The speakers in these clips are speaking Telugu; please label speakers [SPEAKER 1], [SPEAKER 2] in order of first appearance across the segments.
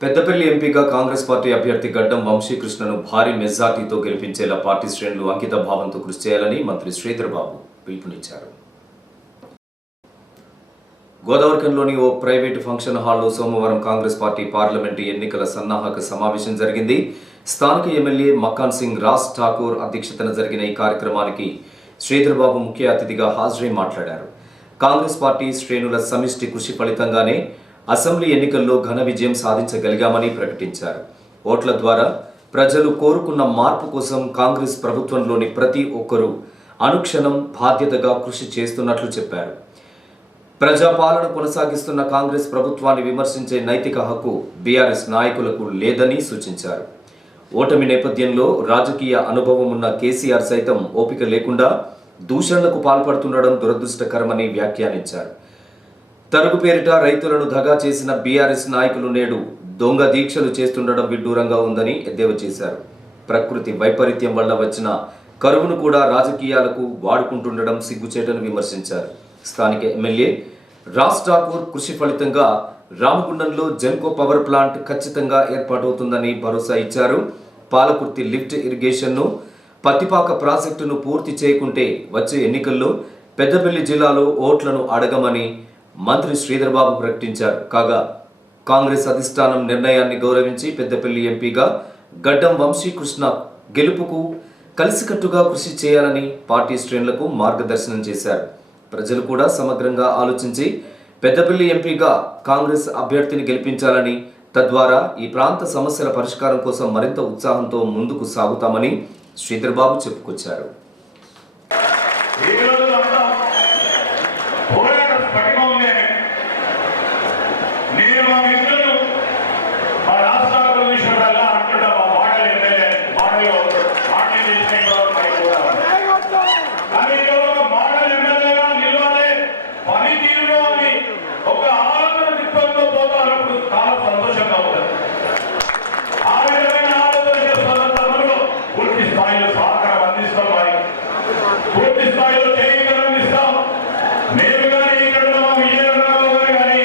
[SPEAKER 1] పెద్దపల్లి ఎంపీగా కాంగ్రెస్ పార్టీ అభ్యర్థి గడ్డం వంశీకృష్ణను భారీ మెజార్టీతో గెలిపించేలా పార్టీ శ్రేణులు అంకిత భావంతో కృషి చేయాలని మంత్రి శ్రీధర్ బాబు పిలుపునిచ్చారు. గోదావరికంలోని ఓ ప్రైవేటు ఫంక్షన్ హాల్లో సోమవారం కాంగ్రెస్ పార్టీ పార్లమెంటు ఎన్నికల సన్నాహక సమావేశం జరిగింది. స్థానిక ఎమ్మెల్యే మక్కాన్ సింగ్ రాజ్ ఠాకూర్ అధ్యక్షతన జరిగిన ఈ కార్యక్రమానికి శ్రీధర్ బాబు ముఖ్య అతిథిగా హాజరై మాట్లాడారు. కాంగ్రెస్ పార్టీ శ్రేణుల సమిష్టి కృషి ఫలితంగానే అసెంబ్లీ ఎన్నికల్లో ఘన విజయం సాధించగలిగామని ప్రకటించారు. ఓట్ల ద్వారా ప్రజలు కోరుకున్న మార్పు కోసం కాంగ్రెస్ ప్రభుత్వంలోని ప్రతి ఒక్కరూ అనుక్షణం బాధ్యతగా కృషి చేస్తున్నట్లు చెప్పారు. ప్రజాపాలన కొనసాగిస్తున్న కాంగ్రెస్ ప్రభుత్వాన్ని విమర్శించే నైతిక హక్కు బీఆర్ఎస్ నాయకులకు లేదని సూచించారు. ఓటమి నేపథ్యంలో రాజకీయ అనుభవం ఉన్న కేసీఆర్ సైతం ఓపిక లేకుండా దూషణలకు పాల్పడుతుండడం దురదృష్టకరమని వ్యాఖ్యానించారు. తనకు పేరిట రైతులను దగా చేసిన బీఆర్ఎస్ నాయకులు నేడు దొంగ దీక్షలు చేస్తుండడం విడ్డూరంగా ఉందని ఎద్దేవా చేశారు. ప్రకృతి వైపరీత్యం వల్ల వచ్చిన కరువును కూడా రాజకీయాలకు వాడుకుంటుండడం సిగ్గుచేటను విమర్శించారు. స్థానిక ఎమ్మెల్యే రాజ్ ఠాకూర్ కృషి ఫలితంగా రామగుండంలో జెన్కో పవర్ ప్లాంట్ ఖచ్చితంగా ఏర్పాటవుతుందని భరోసా ఇచ్చారు. పాలకుర్తి లిఫ్ట్ ఇరిగేషన్ను పత్తిపాక ప్రాజెక్టును పూర్తి చేయకుంటే వచ్చే ఎన్నికల్లో పెద్దపల్లి జిల్లాలో ఓట్లను అడగమని మంత్రి శ్రీధర్ బాబు ప్రకటించారు. కాగా కాంగ్రెస్ అధిష్టానం నిర్ణయాన్ని గౌరవించి పెద్దపల్లి ఎంపీగా గడ్డం వంశీకృష్ణ గెలుపుకు కలిసికట్టుగా కృషి చేయాలని పార్టీ శ్రేణులకు మార్గదర్శనం చేశారు. ప్రజలు కూడా సమగ్రంగా ఆలోచించి పెద్దపల్లి ఎంపీగా కాంగ్రెస్ అభ్యర్థిని గెలిపించాలని తద్వారా ఈ ప్రాంత సమస్యల పరిష్కారం కోసం మరింత ఉత్సాహంతో ముందుకు సాగుతామని శ్రీధర్బాబు చెప్పుకొచ్చారు
[SPEAKER 2] ఈ రోజు అంతా పోరాట స్ఫటికం ఉంది అని. నేను మా మిత్రులు మా రాష్ట్రాల విషయాల అంటున్నా మా మాడల్ ఎమ్మెల్యే మాడల్ మాటలు చేసిన పైకి కూడా కానీ ఈరోజు ఒక మోడల్ ఎమ్మెల్యేగా నిలవాలి పనితీరులో అని ఒక ఆలోచన చిత్తంతో పోతానప్పుడు చాలా సంతోషంగా ఉంటుంది ఆ విధమైన ఆలోచన చేస్తున్న సందర్భంలో పూర్తి స్థాయిలో సహకారం అందిస్తాం వారికి పూర్తి స్థాయిలో చేయగలం ఇస్తాం మేము కానీ ఇక్కడ ఉన్న మా విజయనగరం గారు కానీ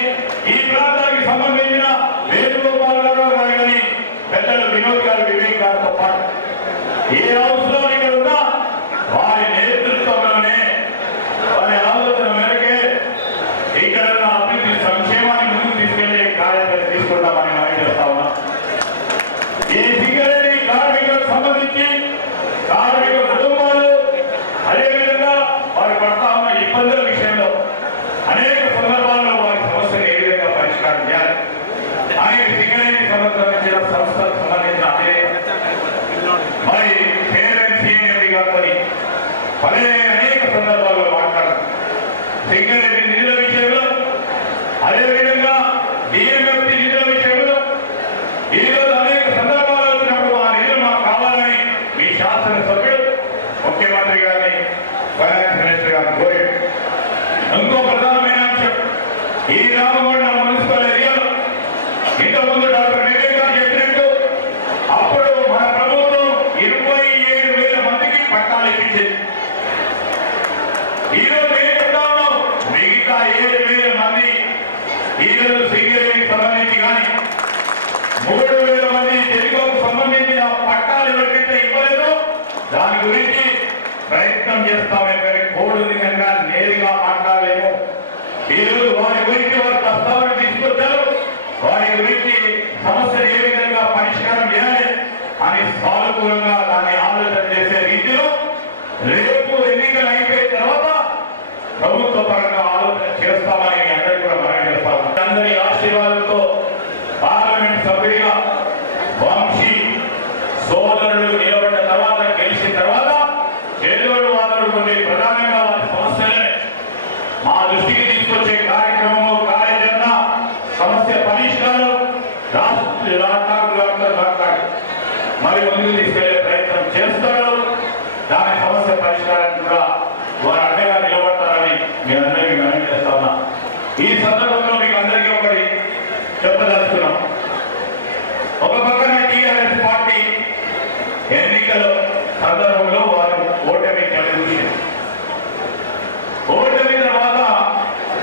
[SPEAKER 2] ఈ ప్రాంతానికి సంబంధించిన వేణుగోపాల్ గారు గారు కానీ పెద్దలు వినోద్ గారు వివేక్ గారితో పాటు ఏ అవసరం ఇక్కడ ఉన్నా వారి నేతృత్వంలోనే వారి ఆలోచన మేరకే ఇక్కడ ఉన్న అభివృద్ధి సంక్షేమాన్ని ముందుకు తీసుకెళ్ళే కార్యక్రమం తీసుకుంటామని మనం చేస్తా ఉన్నాం ఈ సింగరేణి కార్మికులకు సంబంధించి కార్మిక కుటుంబాలు అదేవిధంగా వారు పడతా ఉన్న ఇబ్బందుల విషయంలో అనేక సందర్భాల్లో వారి సమస్యలు ఏ విధంగా పరిష్కారం చేయాలి అనేక సింగరేణి సంబంధించిన సంస్థలకు సంబంధించిన అదే మరి పేరెంట్స్ సీనియర్ గారితో పదే అనేక సందర్భాల్లో మాట్లాడారు సింగరేణి నిధుల విషయంలో అదేవిధంగా డిఎంఎఫ్టి నిధుల విషయంలో ఈ అనేక సందర్భాలు వచ్చినప్పుడు మా నిధులు మాకు కావాలని మీ శాసనసభ్యుడు ముఖ్యమంత్రి గారిని ఫైనాన్స్ మినిస్టర్ గారిని కోరాడు ఇంకో ప్రధానమైన అంశం ఈ మున్సిపల్ ఏరియాలో ఇంతకుముందు డాక్టర్ గారు చెప్పినట్టు అప్పుడు మన ప్రభుత్వం ఇరవై ఏడు వేల మందికి పట్టాలు ఇప్పించింది. ఏం చెప్తా ఉన్నాం? మిగతా ఏడు సంబంధించి కానీ మూడు వేల మంది తెలుగుకు సంబంధించిన పట్టాలు ఎవరికైతే ఇవ్వలేదో దాని గురించి ప్రయత్నం చేస్తామే కానీ నేరుగా మాట్లాడలేము. ఈ వారి గురించి వారు ప్రస్తావన తీసుకొచ్చారు. వారి గురించి సమస్యలు ఏ విధంగా పరిష్కారం చేయాలి అని సానుకూలంగా దాన్ని ఆలోచన చేసే రీతిలో రేపు ఎన్నికలు అయిపోయిన తర్వాత ప్రభుత్వ పరంగా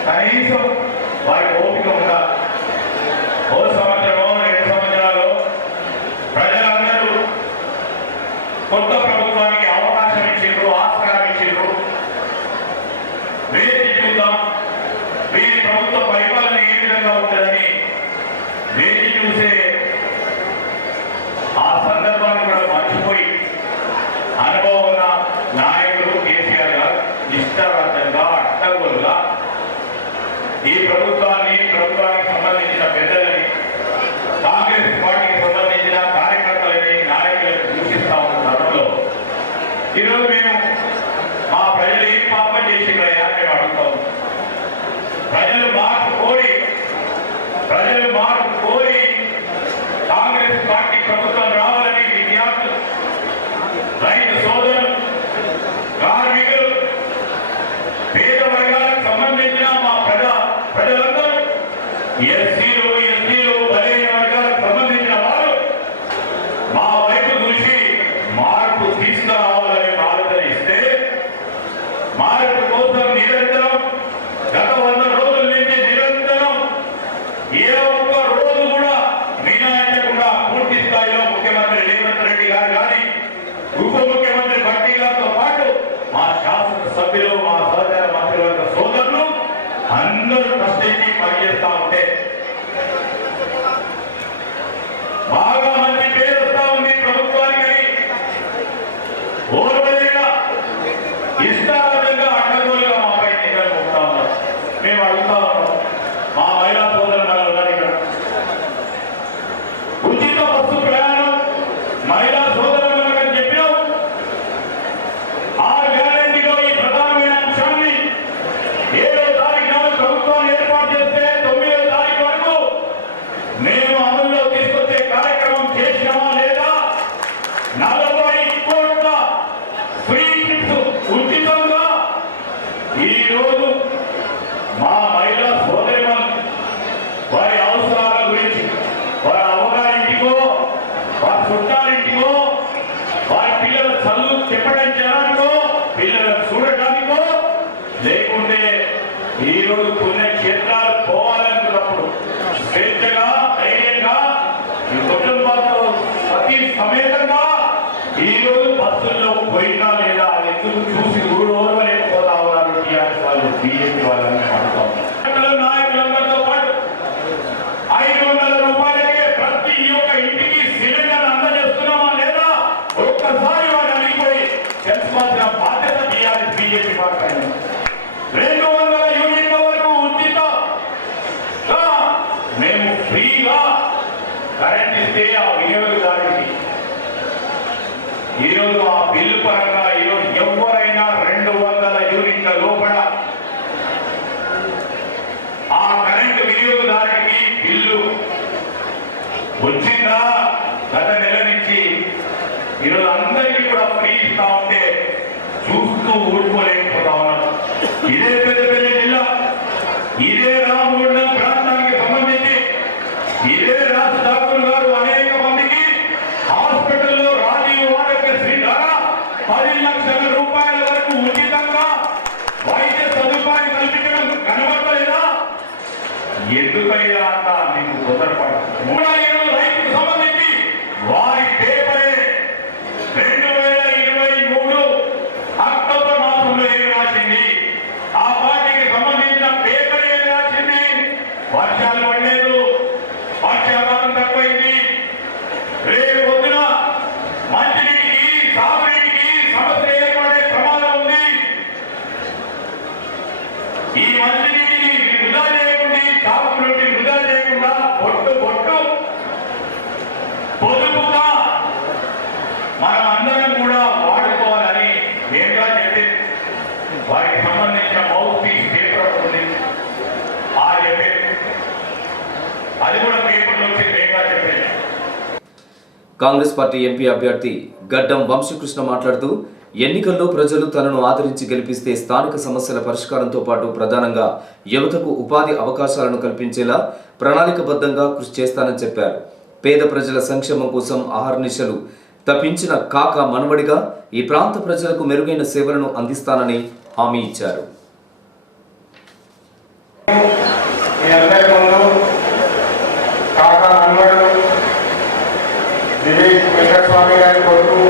[SPEAKER 2] కనీసం వారి ఓపిక ఉందా ఓ సంవత్సరమో రెండు సంవత్సరాలు ప్రజలందరూ కొత్త ప్రభుత్వానికి అవకాశం ఇచ్చిండ్రు ఆస్కారం ఇచ్చిండ్రు. అందరూ ప్రశ్నించి పనిచేస్తా ఉంటే. బాగా మంచి పేరు వస్తా ఉంది ప్రభుత్వానికి. ఓర్వలేక ఇష్టారాజ్యంగా అడ్డగోలుగా మాపై నిఘలు ఉన్నారు. మేము అడుగుతా ఉన్నాం. మా మహిళా సోదరు ఉన్నారు ఇక్కడ. ఉచిత బస్సు ప్రయాణం మహిళా సోదరులకు చెప్పినాం. ఆ గ్యారంటీలో ఈ ప్రధానమైన అంశాన్ని తారీఖు నాడు ప్రభుత్వాన్ని ఏర్పాటు చేస్తే తొమ్మిదో తారీఖు వరకు మేము అమల్లో తీసుకొచ్చే కార్యక్రమం చేసినామా లేదా నలభై కోట్ల ఫ్రీ టిప్స్ ఉచితంగా ఈ రోజు మా మహిళా సోదరిమణులు వారి అవసరాల గురించి వారి అమ్మగారింటికో వారి చుట్టాలింటికో వారి పిల్లల చదువు చెప్పడం చేయడానికో పిల్లలను చూడటానికో లేకుంటే ఈరోజు రోజు పుణ్యక్షేత్రాలు పోవాలనుకున్నప్పుడు స్వేచ్ఛగా ధైర్యంగా ఈ కుటుంబాలతో ప్రతి సమేతంగా ఈరోజు బస్సుల్లో పోయినా లేదా అది ఎందుకు చూసి ఊరు ఓర్వలేకపోతా ఉన్నారు టీఆర్ఎస్ వాళ్ళు బీజేపీ వాళ్ళని అడుగుతాం నాయకులందరితో పాటు ఐదు వందల రూపాయలకే ప్రతి ఒక్క ఇంటికి సిలిండర్ అందజేస్తున్నామా లేదా? ఒక్కసారి తెలుసుకోవాల్సిన బాధ్యత టీఆర్ఎస్ బీజేపీ పార్టీ రెండు వందల యూనిట్ల వరకు ఉచిత మేము ఫ్రీగా కరెంట్ ఇస్తే ఆ వినియోగదారుడికి ఈరోజు ఆ బిల్లు పరంగా ఈరోజు ఎవరైనా రెండు వందల యూనిట్ల లోపల ఆ కరెంటు వినియోగదారుడికి బిల్లు వచ్చిందా? గత నెల నుంచి ఈరోజు అందరికీ కూడా ఫ్రీ ఇస్తా ఉంటే చూస్తూ ఊడుకోలేకపోతా ఉన్నాం ఇదే పెద్దపల్లి జిల్లా ఇదే రామగుండం ప్రాంతానికి సంబంధించి ఇదే రాష్ట్ర డాక్టర్ గారు అనేక మందికి హాస్పిటల్లో రాజీవ్ ఆరోగ్యశ్రీ ద్వారా పది లక్షల రూపాయల వరకు ఉచితంగా వైద్య సదుపాయం కల్పించడం కనబడలేదా ఎందుకైనా అంత మీకు తొందరపాటు మూడు ఏడు రైతుకు సంబంధించి వారి పేపరే రెండు వేల ఇరవై మూడు అక్టోబర్ మాసంలో ఏమి రాసింది ఆ పార్టీకి సంబంధించిన పేపర్ ఏమి రాసింది వర్షాలు పడలేదు వర్షాకాలం తక్కువైంది రేపు పొద్దున మంచినీటికి సాగునీటికి సమస్య ఏర్పడే ప్రమాదం ఉంది ఈ మంచినీటిని వృధా చేయకుండా తాగునీటిని వృధా చేయకుండా బొట్టు బొట్టు పొదుపుగా మనం అందరం కూడా వాడుకోవాలని నేనుగా చెప్పి వారికి సంబంధించిన మౌత్ పీస్ పేపర్ ఒకటి ఉంది ఆ చెప్పి అది కూడా పేపర్లో వచ్చి నేనుగా చెప్పేది
[SPEAKER 1] కాంగ్రెస్ పార్టీ ఎంపీ అభ్యర్థి గడ్డం వంశీకృష్ణ మాట్లాడుతూ ఎన్నికల్లో ప్రజలు తనను ఆదరించి గెలిపిస్తే స్థానిక సమస్యల పరిష్కారంతో పాటు ప్రధానంగా యువతకు ఉపాధి అవకాశాలను కల్పించేలా ప్రణాళికబద్ధంగా కృషి చేస్తానని చెప్పారు. పేద ప్రజల సంక్షేమం కోసం ఆహర్నిశలు తప్పించిన కాక మనవడిగా ఈ ప్రాంత ప్రజలకు మెరుగైన సేవలను అందిస్తానని హామీ ఇచ్చారు.
[SPEAKER 3] మీ వివేక్ వెంకటస్వామి గారి కొడుకు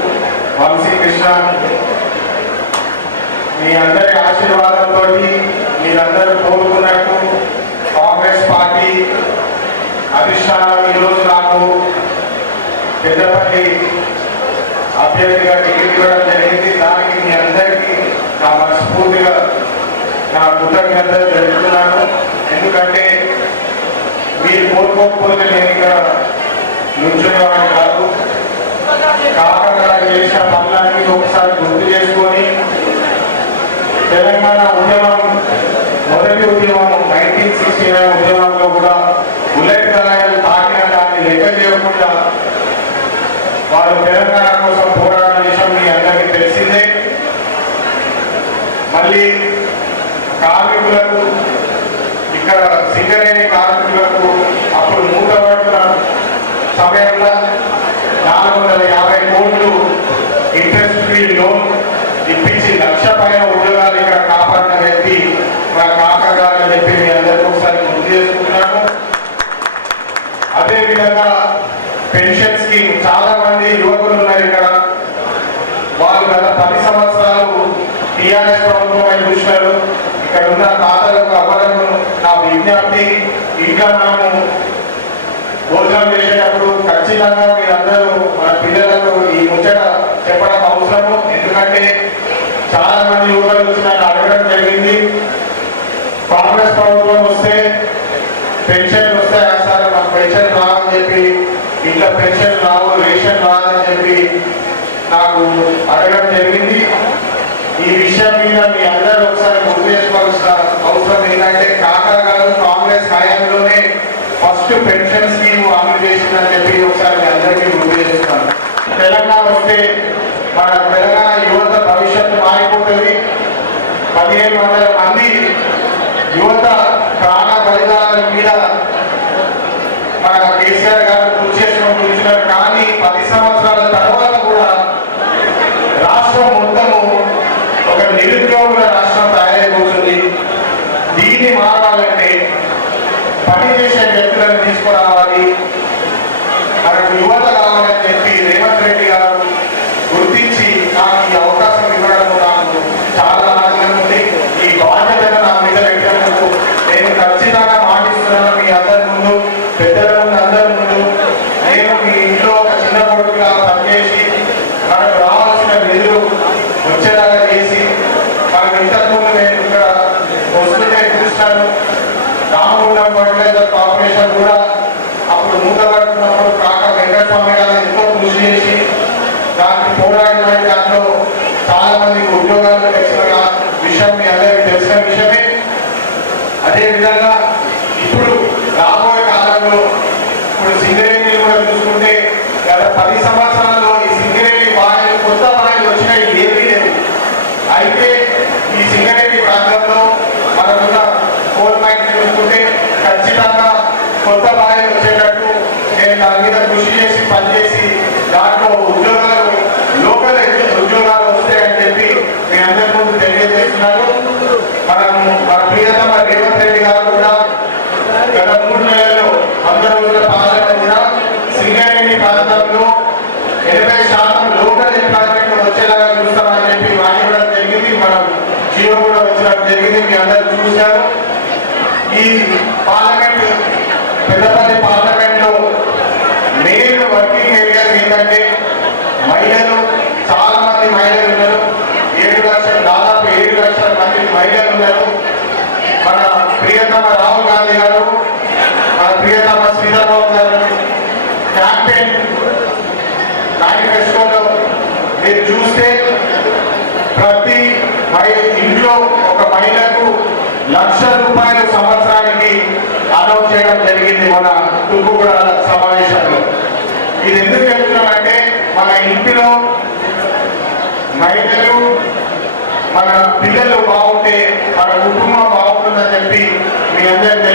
[SPEAKER 3] వంశీ కృష్ణ. మీ అందరి ఆశీర్వాదంతో మీరందరూ కోరుకున్నట్టు కాంగ్రెస్ పార్టీ అధిష్టానం ఈరోజు నాకు పెద్దపల్లి అభ్యర్థిగా టికెట్ ఇవ్వడం జరిగింది. దానికి మీ అందరికీ నా మనస్ఫూర్తిగా నా కృతజ్ఞతలు జరుపుతున్నాను ఎందుకంటే మీరు కోరుకోకపోతే నేను ఇక్కడ నుంచునేవాడిని కాదు. కాకుండా చేసిన పనులన్నీ ఒకసారి గుర్తు చేసుకొని తెలంగాణ ఉద్యమం మొదటి ఉద్యమం నైన్టీన్ సిక్స్టీ నైన్ ఉద్యమంలో కూడా బుల్లెట్ గాయాలు తాకిన దాన్ని లెక్క చేయకుండా వారు తెలంగాణ కోసం పోరాడిన విషయం మీ అందరికీ తెలిసిందే. మళ్ళీ కార్మికులకు ఇక్కడ సింగరేణి కార్మికులకు అప్పుడు మూతపడుతున్న సమయంలో నాలుగు వందల ఇప్పించి లక్ష పైన ఉద్యోగాలు ఇక్కడ కాపాడిన వ్యక్తి మా కాకగారు చెప్పి మీ అందరికీ ఒకసారి గుర్తు చేసుకుంటున్నాను. అదేవిధంగా పెన్షన్ స్కీమ్ చాలా మంది యువకులు ఉన్నారు ఇక్కడ. వాళ్ళు గత పది సంవత్సరాలు టీఆర్ఎస్ ప్రభుత్వం చూసినారు. ఇక్కడ ఉన్న తాతలకు అవ్వడము నా విజ్ఞప్తి. ఇంకా మనము భోజనం చేసేటప్పుడు ఖచ్చితంగా మీరందరూ మన పిల్లలకు ఈ ముచ్చట చెప్పడం అవసరము. ఎందుకంటే చాలా మంది యువకులు వచ్చి నన్ను అడగడం జరిగింది. కాంగ్రెస్ ప్రభుత్వం వస్తే పెన్షన్ వస్తాయా సార్ నాకు పెన్షన్ రావని చెప్పి ఇంట్లో పెన్షన్ రావు రేషన్ రాదని చెప్పి నాకు అడగడం జరిగింది. ఈ విషయం మీద మీ అందరూ ఒకసారి గుర్తు చేసుకోవాల్సిన అవసరం ఏంటంటే కాకా గారు కాంగ్రెస్ హయాంలోనే ఫస్ట్ పెన్షన్ స్కీమ్ అమలు చేసిందని చెప్పి ఒకసారి మీ అందరికీ గుర్తు చేస్తున్నాను. తెలంగాణ వస్తే మన తెలంగాణ యువత భవిష్యత్తు మారిపోతుంది. పదిహేను వందల మంది యువత ప్రాణ బలిదానాల మీద మన కేసీఆర్ గారు కృషి చేసుకుని కానీ పది సంవత్సరాల తర్వాత కూడా రాష్ట్రం మొత్తము ఒక నిరుద్యోగుల రాష్ట్రం తయారైపోతుంది. దీన్ని మారాలంటే పని చేసే వ్యక్తులను తీసుకురావాలి. మనకు యువత కావాలని చెప్పి రేవంత్ రెడ్డి గారు గుర్తించి నాకు ఈ అవకాశం ఇవ్వడం నాకు చాలా ఆనందంగా ఉంది ఈ బాధ్యతను నా మీద పెట్టినందుకు నేను ఖచ్చితంగా మాటిస్తున్నాను మీ అందరి ముందు పెద్దల ముందు అందరి ముందు నేను మీ ఇంట్లో ఒక చిన్న కొడుకుగా పనిచేసి మనకు రావాల్సిన నిధులు వచ్చేలాగా చేసి మనకు ఇంతకు ముందు నేను ఇక్కడ చేశారు. రామగుండం ఫర్టిలైజర్ కార్పొరేషన్ కూడా అప్పుడు మూత కట్టుకున్నప్పుడు కాక వెంకటస్వామి గారు ఎంతో కృషి చేసి దానికి పోరాడిన దాంట్లో చాలా మందికి ఉద్యోగాలు తెచ్చిన విషయం మీ అందరికీ తెలిసిన విషయమే. అదేవిధంగా ఇప్పుడు రాబోయే కాలంలో ఇప్పుడు సింగరేణి కూడా చూసుకుంటే గత పది సంవత్సరాల్లో ఈ సింగరేణి బాగా కొత్త బాగా వచ్చినాయి ఏమీ లేదు అయితే ఈ సింగరేణి ప్రాంతంలో కోల్ చూసుకుంటే ఖచ్చితంగా కొత్త బాయిలు వచ్చేటట్టు నేను దాని మీద కృషి చేసి పనిచేసి దాంట్లో ఉద్యోగాలు లోకల్ ఉద్యోగాలు వస్తాయని చెప్పి మీ అందరి ముందు తెలియజేస్తున్నాను మనము మన ప్రియతమ రేవంత్ రెడ్డి గారు కూడా గత మూడు నెలల్లో వంద రోజుల పాలన కూడా సింగరేణి ప్రాంతంలో ఎనభై శాతం లోకల్ ఎంప్లాయ్మెంట్ వచ్చేలాగా చూస్తామని చెప్పి మాట కూడా జరిగింది మనం జియో కూడా వచ్చినట్టు జరిగింది మీ అందరూ చూశారు ఈ పార్లమెంట్ పెద్దపల్లి పార్లమెంట్లో మెయిన్ వర్కింగ్ ఏరియాస్ ఏంటంటే మహిళలు చాలా మంది మహిళలు ఉన్నారు. ఏడు లక్షలు దాదాపు ఏడు లక్షల మంది మహిళలు ఉన్నారు. మన ప్రియతమ రాహుల్ గాంధీ గారు మన ప్రియతమ శ్రీధర్బాబు గారు క్యాంపెయిన్ మేనిఫెస్టోలో మీరు చూస్తే ప్రతి మహిళ ఇంట్లో ఒక మహిళకు లక్ష రూపాయలు సంవత్సరానికి అనౌన్స్ చేయడం జరిగింది మన తుక్కుగూడ సమావేశంలో ఇది ఎందుకు చెప్తున్నామంటే మన ఇంటిలో మహిళలు మన పిల్లలు బాగుంటే మన కుటుంబం బాగుంటుందని చెప్పి మీ అందరికీ